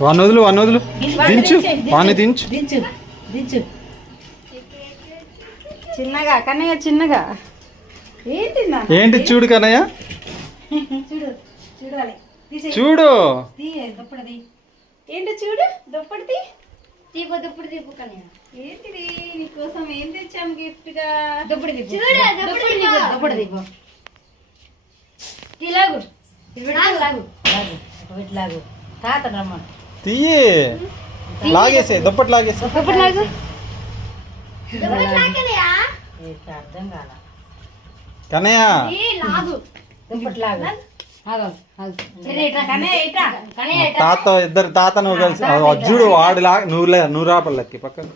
One వదులు దించు వాడిని దించు. దించు చిన్నగా కన్నయ్య చిన్నగా. ఏంటి చూడు కన్నయ్య చూడు. ఏంటి చూడు దుప్పటి దీపు కన్నయ్య. ఏంటిది నీకోసం ఏం తెచ్చాము గిఫ్ట్ గా? దుప్పటి దీపు లాగు తాత రమ్మ తీయి లాగేసే దుప్పటి లాగేసే. అర్థం కాల కన్నయ్య దుప్పటి లాగు. తాత ఇద్దరు తాత నువ్వు కలిసి చూడు వాడు నువ్వు రాపల్లకి పక్కన.